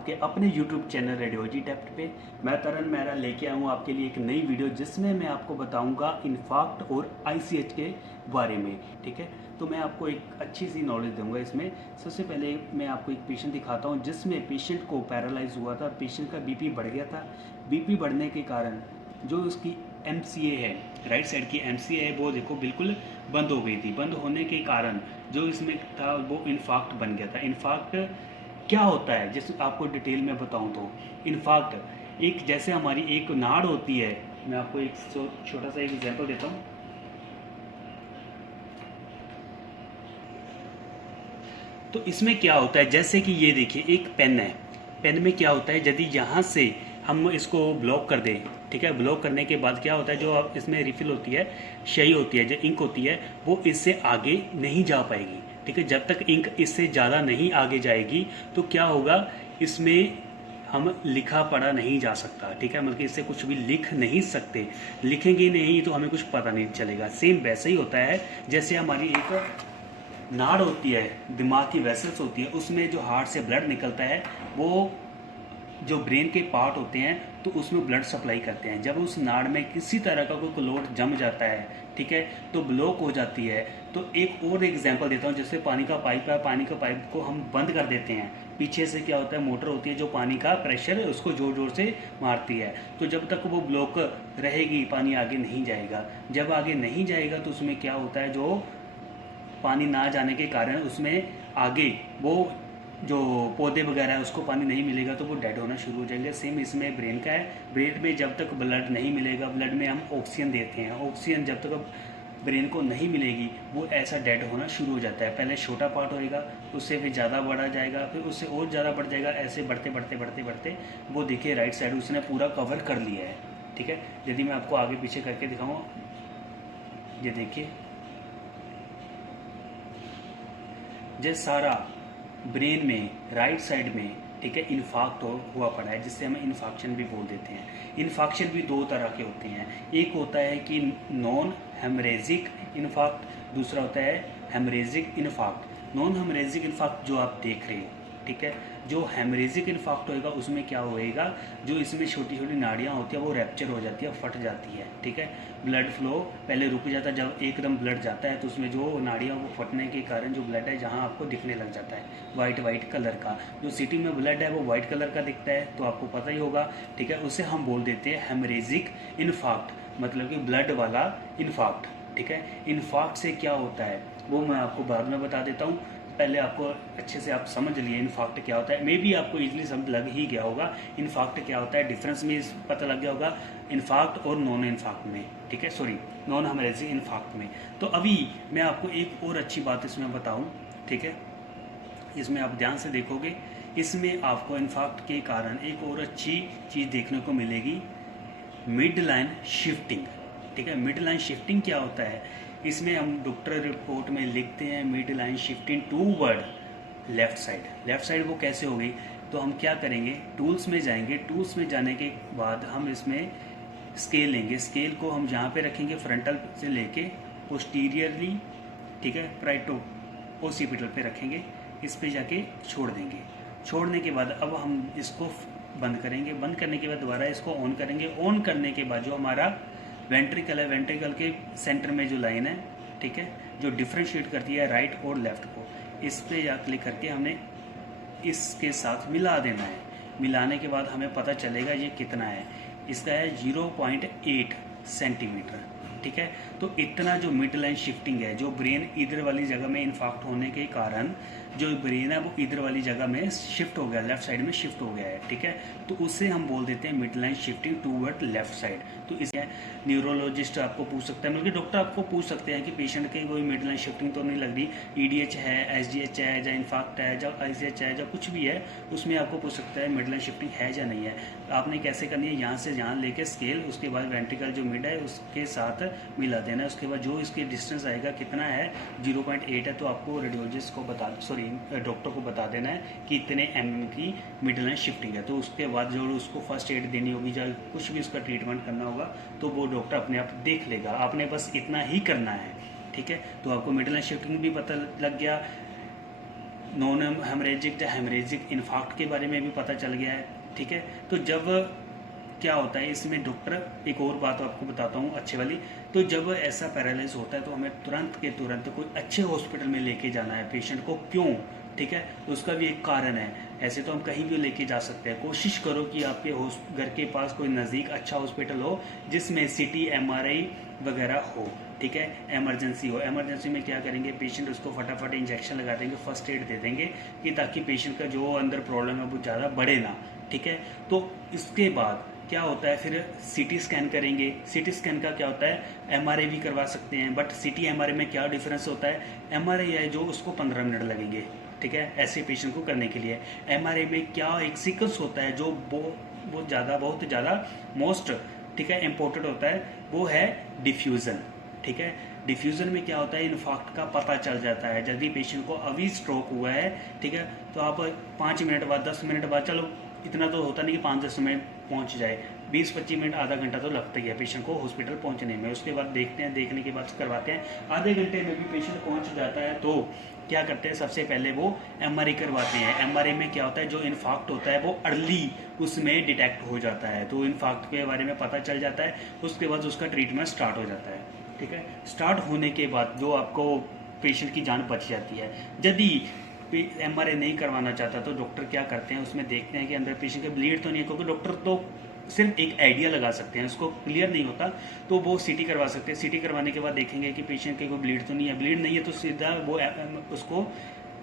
आपके अपने YouTube channel radiology depth पे। मैं तरन मेहरा लेके आया हूँ आपके लिए एक नई वीडियो जिसमें मैं आपको बताऊंगा इन्फार्क्ट और ICH के बारे में। ठीक है, तो मैं आपको एक अच्छी सी नॉलेज दूंगा इसमें। सबसे पहले मैं आपको एक पेशेंट दिखाता हूँ जिसमें पेशेंट को पैरालाइज हुआ था। पेशेंट का BP बढ़ गया था। BP बढ़ने के कारण जो उसकी MCA है, राइट साइड की MCA है, वो देखो बिल्कुल बंद हो गई थी। बंद होने के कारण जो इसमें था वो इन्फार्क्ट बन गया था। इन्फार्क्ट क्या होता है, जैसे आपको डिटेल में बताऊं तो इन्फार्क्ट एक जैसे हमारी एक नाड़ होती है। मैं आपको एक छोटा सा एक एग्जांपल देता हूँ। तो इसमें क्या होता है, जैसे कि ये देखिए एक पेन है। पेन में क्या होता है, यदि यहाँ से हम इसको ब्लॉक कर दें, ठीक है, ब्लॉक करने के बाद क्या होता है, जो अब इसमें रिफिल होती है, स्याही होती है, जो इंक होती है, वो इससे आगे नहीं जा पाएगी। ठीक है, जब तक इंक इससे ज़्यादा नहीं आगे जाएगी तो क्या होगा, इसमें हम लिखा पढ़ा नहीं जा सकता। ठीक है, मतलब कि इससे कुछ भी लिख नहीं सकते। लिखेंगे नहीं तो हमें कुछ पता नहीं चलेगा। सेम वैसे ही होता है जैसे हमारी एक नाड़ होती है, दिमाग की वेसल्स होती है, उसमें जो हार्ट से ब्लड निकलता है वो जो ब्रेन के पार्ट होते हैं तो उसमें ब्लड सप्लाई करते हैं। जब उस नाड़ में किसी तरह का कोई क्लोट जम जाता है, ठीक है, तो ब्लॉक हो जाती है। तो एक और एग्जांपल देता हूँ, जैसे पानी का पाइप है, पानी का पाइप को हम बंद कर देते हैं। पीछे से क्या होता है, मोटर होती है जो पानी का प्रेशर है उसको जोर जोर से मारती है। तो जब तक वो ब्लॉक रहेगी पानी आगे नहीं जाएगा। जब आगे नहीं जाएगा तो उसमें क्या होता है, जो पानी ना जाने के कारण उसमें आगे वो जो पौधे वगैरह है उसको पानी नहीं मिलेगा तो वो डेड होना शुरू हो जाएंगे। सेम इसमें ब्रेन का है। ब्रेन में जब तक ब्लड नहीं मिलेगा, ब्लड में हम ऑक्सीजन देते हैं, ऑक्सीजन जब तक ब्रेन को नहीं मिलेगी वो ऐसा डेड होना शुरू हो जाता है। पहले छोटा पार्ट होएगा, उससे फिर ज़्यादा बढ़ा जाएगा, फिर उससे और ज़्यादा बढ़ जाएगा, ऐसे बढ़ते बढ़ते बढ़ते बढ़ते वो देखिए राइट साइड उसने पूरा कवर कर लिया है। ठीक है, यदि मैं आपको आगे पीछे करके दिखाऊँ, ये देखिए ये सारा ब्रेन में राइट साइड में, ठीक है, इन्फार्क्ट हुआ पड़ा है, जिससे हमें इन्फाक्शन भी बोल देते हैं। इन्फाक्शन भी दो तरह के होते हैं। एक होता है कि नॉन हेमरेजिक इन्फार्क्ट, दूसरा होता है haemorrhagic infarct. Non haemorrhagic infarct जो आप देख रहे हो, ठीक है, जो हेमरेजिक इन्फार्क्ट होएगा उसमें क्या होएगा, जो इसमें छोटी छोटी नाड़ियाँ होती है वो रैप्चर हो जाती है, फट जाती है। ठीक है, ब्लड फ्लो पहले रुक जाता है। जब एकदम ब्लड जाता है तो उसमें जो नाड़ियाँ वो फटने के कारण जो ब्लड है जहाँ आपको दिखने लग जाता है वाइट वाइट कलर का, जो सिटी में ब्लड है वो वाइट कलर का दिखता है, तो आपको पता ही होगा। ठीक है, उसे हम बोल देते हैं हेमरेजिक इन्फार्क्ट, मतलब कि ब्लड वाला इन्फार्क्ट। ठीक है, इन्फार्क्ट से क्या होता है वो मैं आपको बाद में बता देता हूँ। पहले आपको अच्छे से आप समझ लिए इन्फार्क्ट क्या होता है। मे बी आपको इजीली समझ लग ही गया होगा इन्फार्क्ट क्या होता है, डिफरेंस भी पता लग गया होगा इन्फार्क्ट और नॉन इन्फार्क्ट में। ठीक है, सॉरी, नॉन हेमरेजिक इन्फार्क्ट में। तो अभी मैं आपको एक और अच्छी बात इसमें बताऊं। ठीक है, इसमें आप ध्यान से देखोगे, इसमें आपको इन्फार्क्ट के कारण एक और अच्छी चीज़ देखने को मिलेगी, मिड लाइन शिफ्टिंग। ठीक है, मिड लाइन शिफ्टिंग क्या होता है, इसमें हम डॉक्टर रिपोर्ट में लिखते हैं mid line shifting toward left side. Left side वो कैसे होगी, तो हम क्या करेंगे, टूल्स में जाएंगे। टूल्स में जाने के बाद हम इसमें स्केल लेंगे। स्केल को हम जहाँ पे रखेंगे, फ्रंटल से लेके पोस्टीरियरली, ठीक है, राइट ओसिपिटल पे रखेंगे। इस पे जाके छोड़ देंगे। छोड़ने के बाद अब हम इसको बंद करेंगे। बंद करने के बाद दोबारा इसको ऑन करेंगे। ऑन करने के बाद जो हमारा वेंट्रिकल है, वेंट्रिकल के सेंटर में जो लाइन है, ठीक है, जो डिफ्रेंशिएट करती है राइट और लेफ्ट को, इस पे या क्लिक करके हमने इसके साथ मिला देना है। मिलाने के बाद हमें पता चलेगा ये कितना है। इसका है 0.8 सेंटीमीटर। ठीक है, तो इतना जो मिड लाइन शिफ्टिंग है, जो ब्रेन इधर वाली जगह में इन्फार्क्ट होने के कारण जो ब्रेन है वो इधर वाली जगह में शिफ्ट हो गया, लेफ्ट साइड में शिफ्ट हो गया है। ठीक है, तो उसे हम बोल देते हैं mid line shifting toward left side. तो इसे न्यूरोलॉजिस्ट आपको पूछ सकता है, मतलब डॉक्टर आपको पूछ सकते हैं कि पेशेंट के कोई मिड लाइन शिफ्टिंग तो नहीं लग रही, EDH है, SGH है, या इन्फार्क्ट है, या ICH है, या कुछ भी है, उसमें आपको पूछ सकता है मिड लाइन शिफ्टिंग है या नहीं है। तो आपने कैसे करनी है, यहाँ से यहाँ लेके स्केल, उसके बाद वेंट्रिकल जो मिड है उसके साथ मिला देना है। उसके बाद जो इसके डिस्टेंस आएगा कितना है, 0.8 है, तो आपको रेडियोलॉजिस्ट को बता, सॉरी डॉक्टर को बता देना है कि इतने mm की मिड लाइन शिफ्टिंग है। तो उसके बाद जो उसको फर्स्ट एड देनी होगी या कुछ भी उसका ट्रीटमेंट करना होगा तो वो डॉक्टर अपने आप देख लेगा। आपने बस इतना ही करना है। ठीक है, तो आपको मिड लाइन शिफ्टिंग भी पता लग गया, नॉन हेमरेजिक इन्फार्क्ट के बारे में भी पता चल गया है। ठीक है, तो जब क्या होता है इसमें डॉक्टर, एक और बात आपको बताता हूँ अच्छे वाली, तो जब ऐसा पैरालाइज होता है तो हमें तुरंत के तुरंत कोई अच्छे हॉस्पिटल में लेके जाना है पेशेंट को। क्यों? ठीक है, तो उसका भी एक कारण है। ऐसे तो हम कहीं भी लेके जा सकते हैं। कोशिश करो कि आपके घर के पास कोई नज़दीक अच्छा हॉस्पिटल हो जिसमें सिटी एमआरआई वगैरह हो। ठीक है, इमरजेंसी हो। इमरजेंसी में क्या करेंगे, पेशेंट उसको फटाफट इंजेक्शन लगा देंगे, फर्स्ट एड दे देंगे कि ताकि पेशेंट का जो अंदर प्रॉब्लम है वो ज़्यादा बढ़े ना। ठीक है, तो इसके बाद क्या होता है, फिर सीटी स्कैन करेंगे। सीटी स्कैन का क्या होता है, एमआरआई भी करवा सकते हैं, बट सिटी एमआरआई में क्या डिफरेंस होता है, एमआरआई है जो उसको 15 मिनट लगेंगे। ठीक है, ऐसे पेशेंट को करने के लिए। एमआरआई में क्या एक सीक्वेंस होता है जो बहुत ज़्यादा मोस्ट, ठीक है, इम्पोर्टेंट होता है, वो है डिफ्यूज़न। ठीक है, डिफ्यूज़न में क्या होता है, इन्फार्क्ट का पता चल जाता है। यदि पेशेंट को अभी स्ट्रोक हुआ है, ठीक है, तो आप 5 मिनट बाद, 10 मिनट बाद, चलो इतना तो होता नहीं कि 5-10 मिनट पहुंच जाए, 20-25 मिनट, आधा घंटा तो लगता ही है पेशेंट को हॉस्पिटल पहुंचने में। उसके बाद देखते हैं, देखने के बाद करवाते हैं। आधे घंटे में भी पेशेंट पहुंच जाता है तो क्या करते हैं, सबसे पहले वो एमआरआई करवाते हैं। एमआरआई में क्या होता है, जो इन्फार्क्ट होता है वो अर्ली उसमें डिटेक्ट हो जाता है, तो इन्फार्क्ट के बारे में पता चल जाता है। उसके बाद उसका ट्रीटमेंट स्टार्ट हो जाता है। ठीक है, स्टार्ट होने के बाद जो आपको पेशेंट की जान बच जाती है। यदि एमआरआई नहीं करवाना चाहता तो डॉक्टर क्या करते हैं, उसमें देखते हैं कि अंदर पेशेंट के ब्लीड तो नहीं है, क्योंकि डॉक्टर तो सिर्फ एक आइडिया लगा सकते हैं, उसको क्लियर नहीं होता, तो वो सीटी करवा सकते हैं। सीटी करवाने के बाद देखेंगे कि पेशेंट के कोई ब्लीड तो नहीं है। ब्लीड नहीं है तो सीधा वो उसको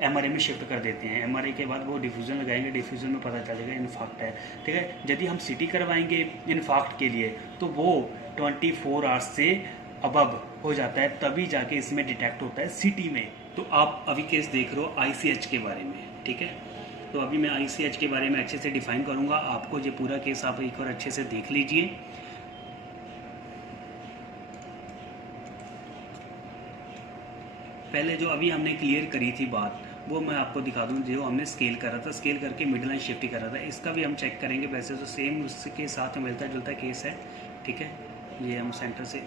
एमआरआई में शिफ्ट कर देते हैं। एमआरआई के बाद वो डिफ्यूजन लगाएंगे, डिफ्यूजन में पता चलेगा इन्फार्क्ट है। ठीक है, यदि हम सीटी करवाएंगे इन्फार्क्ट के लिए तो वो 24 आवर्स से अबव हो जाता है, तभी जाके इसमें डिटेक्ट होता है सीटी में। तो आप अभी केस देख रहे हो आईसीएच के बारे में। ठीक है, तो अभी मैं आईसीएच के बारे में अच्छे से डिफाइन करूंगा आपको। ये पूरा केस आप एक बार अच्छे से देख लीजिए। पहले जो अभी हमने क्लियर करी थी बात, वो मैं आपको दिखा दूं। जो हमने स्केल करा था, स्केल करके मिड लाइन शिफ्ट करा था, इसका भी हम चेक करेंगे। वैसे तो सेम उसके साथ मिलता जुलता केस है। ठीक है, ये हम सेंटर से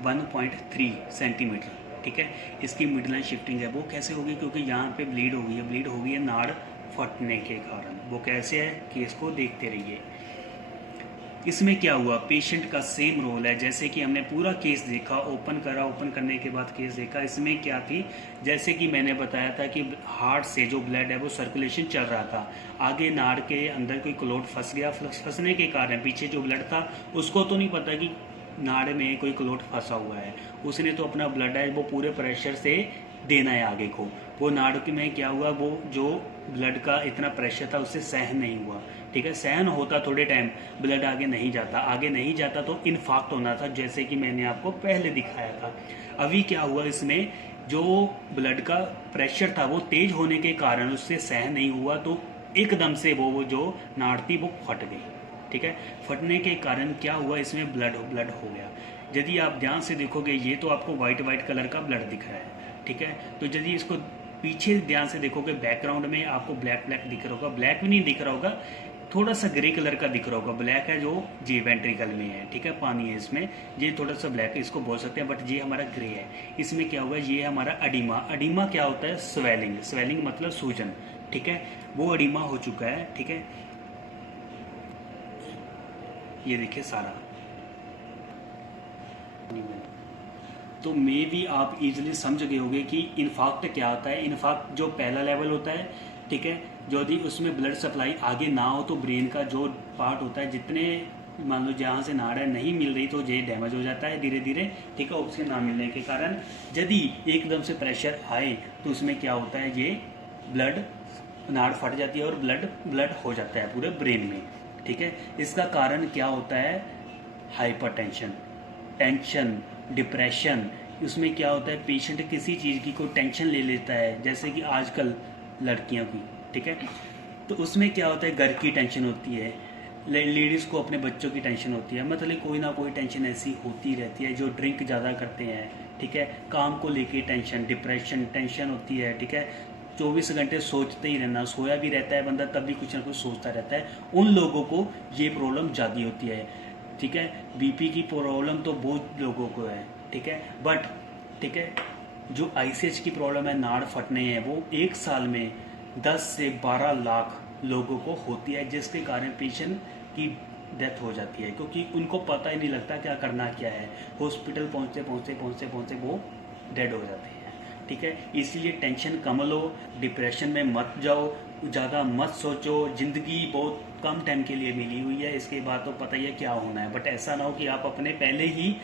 1.3 सेंटीमीटर। ठीक है, इसकी मिड लाइन शिफ्टिंग है। वो कैसे होगी, क्योंकि यहाँ पे ब्लीड हो गई है, ब्लीड हो गई है नाड़ फटने के कारण। वो कैसे है, केस को देखते रहिए। इसमें क्या हुआ, पेशेंट का सेम रोल है जैसे कि हमने पूरा केस देखा, ओपन करा, ओपन करने के बाद केस देखा। इसमें क्या थी, जैसे कि मैंने बताया था कि हार्ट से जो ब्लड है वो सर्कुलेशन चल रहा था, आगे नाड़ के अंदर कोई क्लोट फंस गया, फंसने के कारण पीछे जो ब्लड था उसको तो नहीं पता कि नाड़ में कोई क्लोट फंसा हुआ है, उसने तो अपना ब्लड है वो पूरे प्रेशर से देना है आगे को। वो नाड़ में क्या हुआ, वो जो ब्लड का इतना प्रेशर था उससे सहन नहीं हुआ। ठीक है, सहन होता थोड़े टाइम, ब्लड आगे नहीं जाता, आगे नहीं जाता तो इन्फार्क्ट होना था, जैसे कि मैंने आपको पहले दिखाया था। अभी क्या हुआ, इसमें जो ब्लड का प्रेशर था वो तेज होने के कारण उससे सहन नहीं हुआ, तो एकदम से वो जो नाड़ थी वो फट गई। ठीक है, फटने के कारण क्या हुआ, इसमें ब्लड हो गया। यदि आप ध्यान से देखोगे, ये तो आपको वाइट कलर का ब्लड दिख रहा है। ठीक है, तो यदि इसको पीछे ध्यान से देखोगे, बैकग्राउंड में आपको ब्लैक दिख रहा होगा, ब्लैक भी नहीं दिख रहा होगा, थोड़ा सा ग्रे कलर का दिख रहा होगा। ब्लैक है जो जी वेंट्रिकल में है। ठीक है, पानी है इसमें, ये थोड़ा सा ब्लैक है, इसको बोल सकते हैं, बट ये हमारा ग्रे है। इसमें क्या हुआ, ये हमारा अडीमा। अडीमा क्या होता है, स्वेलिंग। स्वेलिंग मतलब सूजन। ठीक है, वो अडीमा हो चुका है। ठीक है, ये देखिए सारा। तो मे भी आप इजीली समझ गए होंगे कि इन्फार्क्ट क्या होता है। इन्फार्क्ट जो पहला लेवल होता है, ठीक है, जो यदि उसमें ब्लड सप्लाई आगे ना हो तो ब्रेन का जो पार्ट होता है, जितने मान लो जहाँ से नाड़ है नहीं मिल रही तो ये डैमेज हो जाता है धीरे धीरे। ठीक है, ऑक्सीजन ना मिलने के कारण यदि एकदम से प्रेशर आए तो उसमें क्या होता है, ये ब्लड नाड़ फट जाती है और ब्लड हो जाता है पूरे ब्रेन में। ठीक है, इसका कारण क्या होता है, हाइपरटेंशन, टेंशन, डिप्रेशन। उसमें क्या होता है, पेशेंट किसी चीज़ की कोई टेंशन ले लेता है, जैसे कि आजकल लड़कियों की। ठीक है, तो उसमें क्या होता है, घर की टेंशन होती है, लेडीज़ को अपने बच्चों की टेंशन होती है, मतलब कोई ना कोई टेंशन ऐसी होती रहती है। जो ड्रिंक ज़्यादा करते हैं, ठीक है, काम को लेके टेंशन, डिप्रेशन, टेंशन होती है। ठीक है, 24 घंटे सोचते ही रहना, सोया भी रहता है बंदा तब भी कुछ ना कुछ सोचता रहता है, उन लोगों को ये प्रॉब्लम ज़्यादा होती है। ठीक है। बीपी की प्रॉब्लम तो बहुत लोगों को है, ठीक है, बट ठीक है, जो आईसीएच की प्रॉब्लम है, नाड़ फटने हैं, वो एक साल में 10 से 12 लाख लोगों को होती है, जिसके कारण पेशेंट की डेथ हो जाती है, क्योंकि उनको पता ही नहीं लगता क्या करना क्या है। हॉस्पिटल पहुंचते वो डेड हो जाते हैं, ठीक है। इसीलिए टेंशन कम लो, डिप्रेशन में मत जाओ, ज़्यादा मत सोचो। ज़िंदगी बहुत कम टाइम के लिए मिली हुई है, इसके बाद तो पता ही है क्या होना है। बट ऐसा ना हो कि आप अपने पहले ही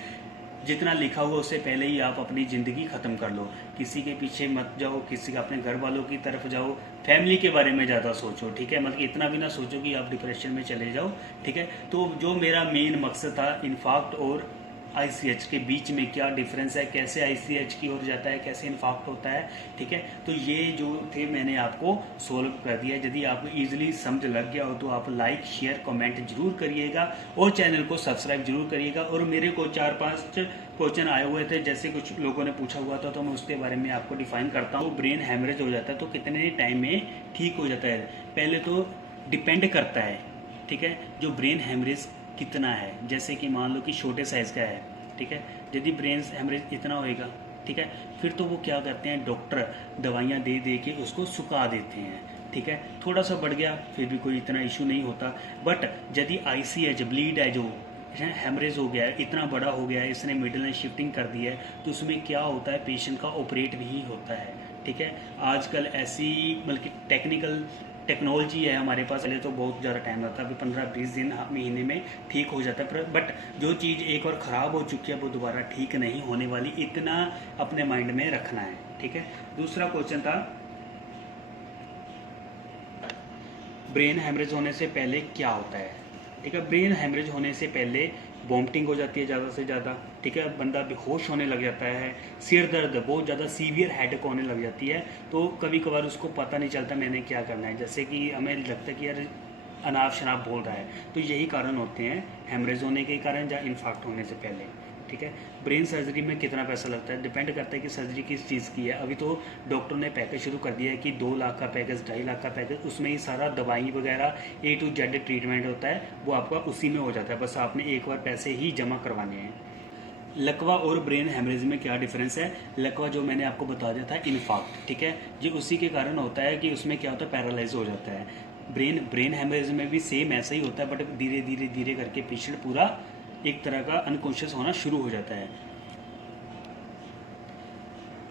जितना लिखा हुआ उससे पहले ही आप अपनी ज़िंदगी ख़त्म कर लो। किसी के पीछे मत जाओ, किसी का अपने घर वालों की तरफ जाओ, फैमिली के बारे में ज़्यादा सोचो, ठीक है। मतलब इतना भी ना सोचो कि आप डिप्रेशन में चले जाओ, ठीक है। तो जो मेरा मेन मकसद था, इन्फाक्ट और आईसीएच के बीच में क्या डिफरेंस है, कैसे आईसीएच की ओर जाता है, कैसे इन्फाक्ट होता है, ठीक है। तो ये जो थे मैंने आपको सोल्व कर दिया। यदि आपको ईजिली समझ लग गया हो तो आप लाइक शेयर कमेंट जरूर करिएगा और चैनल को सब्सक्राइब जरूर करिएगा। और मेरे को 4-5 क्वेश्चन आए हुए थे, जैसे कुछ लोगों ने पूछा हुआ था, तो मैं उसके बारे में आपको डिफाइन करता हूँ। ब्रेन हैमरेज हो जाता है तो कितने टाइम में ठीक हो जाता है, पहले तो डिपेंड करता है, ठीक है, जो ब्रेन हैमरेज कितना है। जैसे कि मान लो कि छोटे साइज़ का है, ठीक है, यदि ब्रेन हैमरेज इतना होएगा, ठीक है, फिर तो वो क्या करते हैं, डॉक्टर दवाइयाँ दे दे के उसको सुखा देते हैं, ठीक है। थोड़ा सा बढ़ गया फिर भी कोई इतना इशू नहीं होता। बट यदि आईसीएच ब्लीड है, जो हैमरेज हो गया है, इतना बड़ा हो गया है, इसने मिडिल में शिफ्टिंग कर दी है, तो उसमें क्या होता है, पेशेंट का ऑपरेट भी होता है, ठीक है। आजकल ऐसी बल्कि टेक्नोलॉजी है हमारे पास। पहले तो बहुत ज़्यादा टाइम लगता है, अभी 15-20 दिन महीने में ठीक हो जाता है। बट जो चीज़ एक बार ख़राब हो चुकी है वो दोबारा ठीक नहीं होने वाली, इतना अपने माइंड में रखना है, ठीक है। दूसरा क्वेश्चन था, ब्रेन हैमरेज होने से पहले क्या होता है, ठीक है। ब्रेन हैमरेज होने से पहले वॉमिटिंग हो जाती है ज़्यादा से ज़्यादा, ठीक है, बंदा बेहोश होने लग जाता है, सिर दर्द बहुत ज़्यादा सीवियर हेडेक होने लग जाती है। तो कभी कभार उसको पता नहीं चलता मैंने क्या करना है, जैसे कि हमें लगता है कि यार अनाप शनाप बोल रहा है। तो यही कारण होते हैं हैमरेज होने के कारण या इन्फार्क्ट होने से पहले, ठीक है। ब्रेन सर्जरी में कितना पैसा लगता है, डिपेंड करता है कि सर्जरी किस चीज़ की है। अभी तो डॉक्टर ने पैकेज शुरू कर दिया है कि 2 लाख का पैकेज, 2.5 लाख का पैकेज, उसमें ही सारा दवाई वगैरह A to Z ट्रीटमेंट होता है, वो आपका उसी में हो जाता है। बस आपने एक बार पैसे ही जमा करवाने हैं। लकवा और ब्रेन हैमरेज में क्या डिफरेंस है, लकवा जो मैंने आपको बता दिया था इन्फार्क्ट, ठीक है, ये उसी के कारण होता है कि उसमें क्या होता है, पैरालाइज हो जाता है। ब्रेन हैमरेज में भी सेम ऐसा ही होता है, बट धीरे धीरे धीरे करके पेशेंट पूरा एक तरह का अनकॉन्शियस होना शुरू हो जाता है।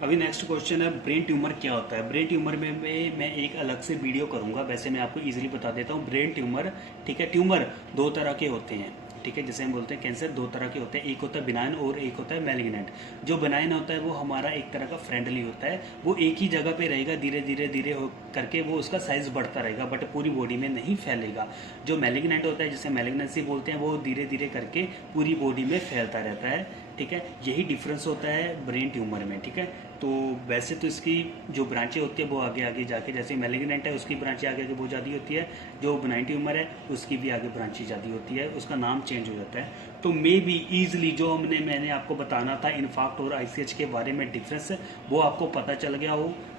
अभी नेक्स्ट क्वेश्चन है, ब्रेन ट्यूमर क्या होता है। ब्रेन ट्यूमर में मैं एक अलग से वीडियो करूंगा, वैसे मैं आपको इजीली बता देता हूँ। ब्रेन ट्यूमर, ठीक है, ट्यूमर 2 तरह के होते हैं, ठीक है, जैसे हम बोलते हैं कैंसर 2 तरह के होते हैं, एक होता है बिनाइन और एक होता है मैलिग्नेंट। जो बिनाइन होता है वो हमारा एक तरह का फ्रेंडली होता है, वो एक ही जगह पे रहेगा, धीरे धीरे धीरे हो करके वो उसका साइज बढ़ता रहेगा, बट पूरी बॉडी में नहीं फैलेगा। जो मैलिग्नेंट होता है, जिसे मैलिग्नेंसी बोलते हैं, वो धीरे धीरे करके पूरी बॉडी में फैलता रहता है, ठीक है। यही डिफरेंस होता है ब्रेन ट्यूमर में, ठीक है। तो वैसे तो इसकी जो ब्रांचें होती है वो आगे आगे जाके, जैसे मैलिग्नेंट है उसकी ब्रांचें आगे आगे बहुत ज़्यादा होती है, जो बिनाइन ट्यूमर है उसकी भी आगे ब्रांचें ज़्यादा होती है, उसका नाम चेंज हो जाता है। तो मे बी ईजिली जो मैंने आपको बताना था इन्फार्क्ट और आईसीएच के बारे में डिफरेंस, वो आपको पता चल गया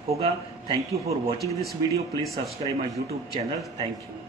होगा। Thank you for watching this video, please subscribe my YouTube channel, thank you.